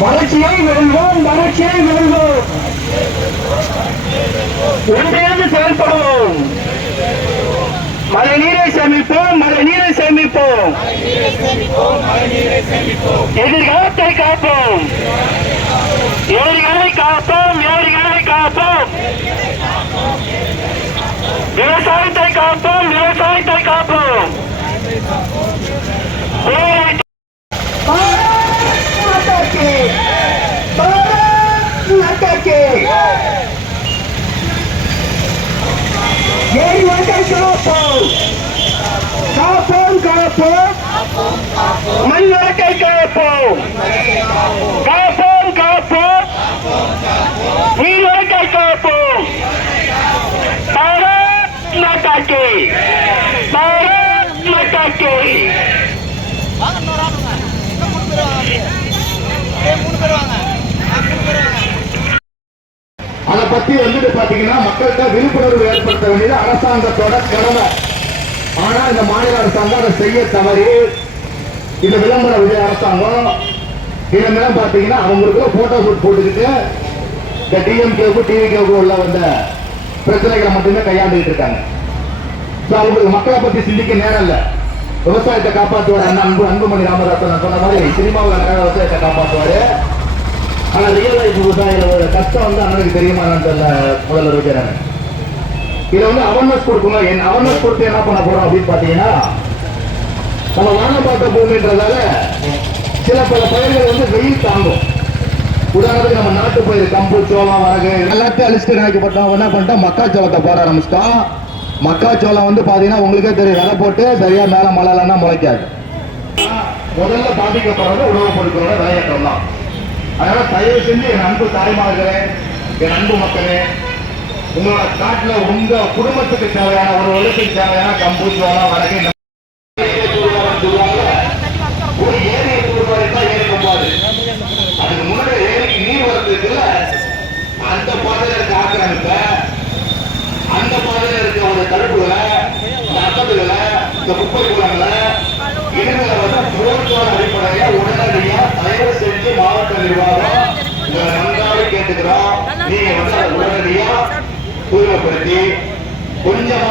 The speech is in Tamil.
வறட்சியை வெல்வோம், வறட்சியை வெல்வோம். ஒன்றிணைந்து செயல்படுவோம். மழை நீரை சேமிப்போம், மழை நீரை சேமிப்போம். எதிர்காலத்தை காப்போம், ஏரிகளை காப்போம், ஏரிகளை காப்போம். விவசாயத்தை காப்போம், விவசாயத்தை காப்போம். காப்போம், காப்போம், மண் வழக்கை காப்போம். காப்போம், காப்போம், நீர் வழக்கை காப்போம். பாரத் மாதா கி, பாரத் மாதா கி. அதை பத்தி வந்துட்டு பாத்தீங்கன்னா மக்கள்கிட்ட விழிப்புணர்வு ஏற்படுத்த வேண்டியது அரசாங்கத்தோட கடமை. ஆனா இந்த மாநில அரசாங்கம் அதை செய்ய தவறி இந்த விளம்பர விஜய் அரசாங்கம் இதெல்லாம் பாத்தீங்கன்னா அவங்களுக்கு போட்டோ ஷூட் போட்டுக்கிட்டு இந்த டிஎம்கேவுக்கும் டிவிகேவுக்கும் உள்ள வந்த பிரச்சனைகளை மட்டுமே கையாண்டுகிட்டு இருக்காங்க. அவங்களுக்கு மக்களை பத்தி சிந்திக்க நேரம் இல்ல. விவசாயத்தை காப்பாற்றுவார் அன்புமணி ராமதாசன் சொன்ன மாதிரி சினிமாவில் நிறைய விவசாயத்தை காப்பாற்றுவாரு. ஆனா ரியல் லைஃப் விவசாயிகளோட கஷ்டம் வந்து அண்ணனுக்கு தெரியுமா முதல்ல இருக்கிறாங்க. இதை வந்து அவேர்னஸ் கொடுக்கணும். அவேர்னஸ் கொடுத்து என்ன பண்ண போறோம் அப்படின்னு பாத்தீங்கன்னா, நம்ம வானப்பாட்ட பூமின்றதால சில பல பயிர்கள் வந்து வெயில் தாங்கும். உதாரணத்துக்கு நம்ம நாட்டு பயிர் கம்பு, சோளம், வரகு எல்லாத்தையும் அழிச்சுட்டு நினைக்கப்பட்டோம். என்ன பண்ணிட்டோம், மக்காச்சோளத்தை போட ஆரம்பிச்சிட்டோம். மக்காச்சோளம் வந்து பாத்தீங்கன்னா உங்களுக்கே தெரியும், விதை போட்டு சரியா மேல மழை இல்லைன்னா முளைக்காது. முதல்ல பாதிக்கப்படுறது உணவுப் பொருட்களோட விலையேற்றம் தான். அதனால தயவு செஞ்சு என் அன்பு தாய்மார்களே, என் அன்பு மக்களே, உங்களோட காட்டுல உங்க குடும்பத்துக்கு தேவையான ஒரு வருடத்துக்கு தேவையான கம்பு, சோளம், வரகு ஒரு ஏரி தான் ஏற்கும் போது அதுக்கு முன்னாடி ஏரிக்கு நீர் வரதுக்கு அந்த பாதையில இருக்க ஆக்கிரமிப்ப, அந்த பாதையில இருக்க ஒரு தடுப்புகளை, இந்த அசதுகளை, இந்த குப்பை குளங்களை இதுகளை வந்து போர்க்கான அடிப்படையா உடனடியா தயவு செஞ்சு மாவட்ட நிர்வாகம் உங்களை நன்றாக கேட்டுக்கிறோம். நீங்க வந்து அதை உடனடியா தூய்மைப்படுத்தி கொஞ்சம்